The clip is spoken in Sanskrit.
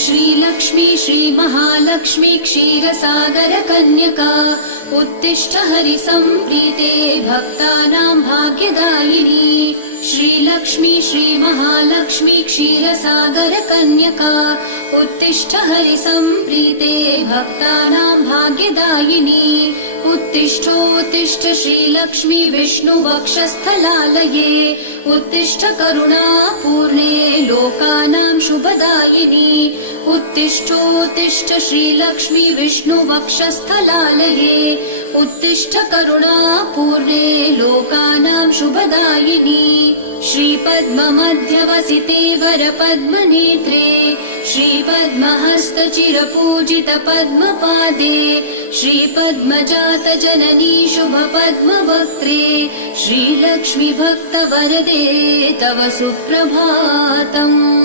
श्रीलक्ष्मी श्रीमहालक्ष्मी क्षीरसागर कन्यका उत्तिष्ठ हरिसम्प्रीते भक्तानां भाग्यदायिनी। श्रीलक्ष्मी श्रीमहालक्ष्मी क्षीरसागर कन्यका उत्तिष्ठ हरिसम्प्रीते भक्तानां भाग्यदायिनी। उत्तिष्ठोत्तिष्ठ श्रीलक्ष्मी विष्णुवक्षस्थलालये उत्तिष्ठ करुणापूर्णे लोकानां शुभदायिनी। उत्तिष्ठोत्तिष्ठ श्रीलक्ष्मी विष्णुवक्षस्थलालये उत्तिष्ठ करुणापूर्णे लोकानां शुभदायिनी। श्रीपद्ममध्यवसिते वरपद्मनेत्रे श्रीपद्महस्तचिरपूजित पद्मपादे श्रीपद्मजात जननी शुभपद्मवक्त्रे श्रीलक्ष्मी भक्तवरदे तव सुप्रभातम्।